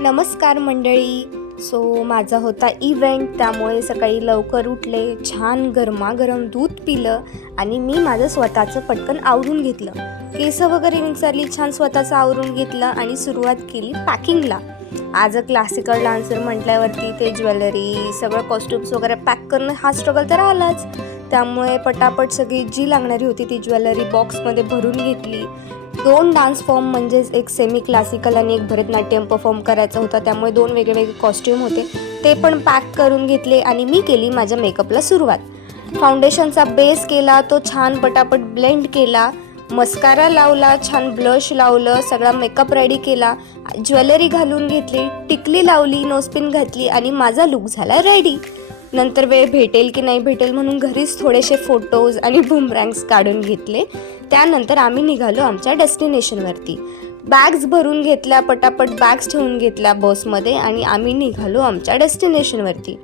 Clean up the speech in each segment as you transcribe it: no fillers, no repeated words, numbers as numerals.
नमस्कार मंडळी. सो माझा होता इव्हेंट, त्यामुळे सकाळी लवकर उठले, छान गरमागरम दूध पिलं आणि मी माझं स्वतःचं पटकन आवरून घेतलं. केस वगैरे विंचरली, छान स्वतःचं आवरून घेतलं आणि सुरुवात केली पॅकिंगला. आज क्लासिकल डान्सर म्हटल्यावरती ते ज्वेलरी सगळं कॉस्ट्युम्स वगैरे पॅक करणं हा स्ट्रगल तर आलाच. त्यामुळे पटापट सगळी जी लागणारी होती ती ज्वेलरी बॉक्समध्ये भरून घेतली. 2 डान्स फॉर्म म्हणजेच एक सेमी क्लासिकल आणि एक भरतनाट्यम परफॉर्म करायचा होता, त्यामुळे 2 वेगवेगळे कॉस्ट्यूम होते, ते पण पॅक करून घेतले आणि मी केली माझ्या मेकअपला सुरुवात. फाउंडेशनचा बेस केला, तो छान पटापट ब्लेंड केला, मस्कारा लावला, छान ब्लश लावलं, सगळा मेकअप रेडी केला, ज्वेलरी घालून घेतली, टिकली लावली, नोजपिन घातली आणि माझा लुक झाला रेडी. नंतर वेळ भेटेल की नाही भेटेल म्हणून घरीच थोडेसे फोटोज आणि बुमरँग्स काढून घेतले. त्यानंतर आम्ही निघालो आमच्या डेस्टिनेशनवरती. बॅग्स भरून घेतल्या, पटापट बॅग्स ठेवून घेतल्या बसमध्ये आणि आम्ही निघालो आमच्या डेस्टिनेशनवरती.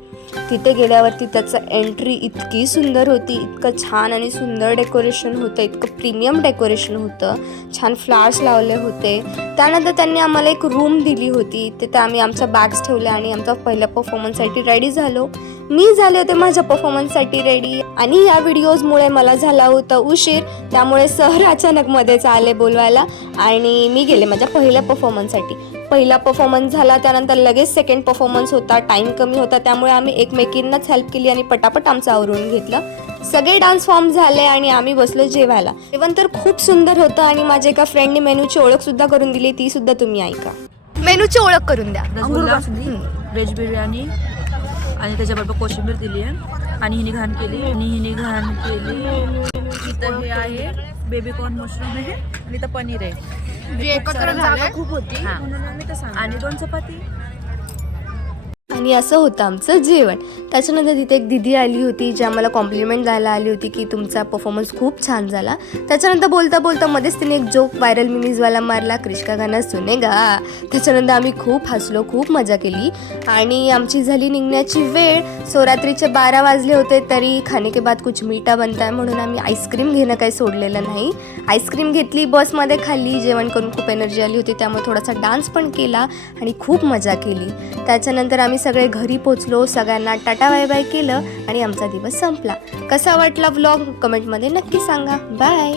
तिथे गेल्यावरती त्याचं एंट्री इतकी सुंदर होती, इतकं छान आणि सुंदर डेकोरेशन होतं, इतकं प्रीमियम डेकोरेशन होतं, छान फ्लावर्स लावले होते. त्यानंतर त्यांनी आम्हाला एक रूम दिली होती, तिथे आम्ही आमच्या बॅग्स ठेवल्या आणि आमच्या पहिल्या परफॉर्मन्ससाठी रेडी झालो. मी झाले होते माझ्या परफॉर्मन्ससाठी रेडी आणि या व्हिडिओजमुळे मला झाला होता उशीर, त्यामुळे सर अचानक मध्येच आले बोलवायला आणि मी गेले माझ्या पहिल्या परफॉर्मन्ससाठी. पहिला परफॉर्मन्स झाला, त्यानंतर लगेच सेकंड परफॉर्मन्स होता, टाईम कमी होता, त्यामुळे आम्ही एकमेकींनाच हेल्प केली आणि पटापट आमचं आवरून घेतलं. सगळे डान्स फॉर्म झाले आणि आम्ही बसलो जेवायला. जेवण तर खूप सुंदर होतं आणि माझ्या एका फ्रेंडने मेनूची ओळख सुद्धा करून दिली, ती सुद्धा तुम्ही ऐका. मेनूची ओळख करून द्या. रसगुल्ला, व्हेज बिर्याणी आणि त्याच्याबरोबर कोशिंबीर दिली आहे आणि हिने घाण केली इथं हे आहे बेबी कॉर्न मशरूम आहे आणि इथं पनीर आहे. जे एकत्र जागा खूप होती म्हणून आम्ही तसं आणि 2 चपाती. आणि असं होतं आमचं जेवण. त्याच्यानंतर तिथे एक दिदी आली होती जी आम्हाला कॉम्प्लिमेंट द्यायला आली होती की तुमचा परफॉर्मन्स खूप छान झाला. त्याच्यानंतर बोलता बोलता मध्येच तिने एक जोक व्हायरल मिनीजवाला मारला, क्रिश गाणं सुनेगा. त्याच्यानंतर आम्ही खूप हसलो, खूप मजा केली आणि आमची झाली निघण्याची वेळ. सो रात्रीचे 12 वाजले होते, तरी खाने के बाद कुछ मीठा बनताय म्हणून आम्ही आईस्क्रीम घेणं काही सोडलेलं नाही. आईस्क्रीम घेतली, बसमध्ये खाल्ली, जेवण करून खूप एनर्जी आली होती, त्यामुळे थोडासा डान्स पण केला आणि खूप मजा केली. त्याच्यानंतर आम्ही सगळे घरी पोचलो, सगळ्यांना टाटा बाय बाय केलं आणि आमचा दिवस संपला. कसा वाटला व्लॉग कमेंटमध्ये नक्की सांगा. बाय.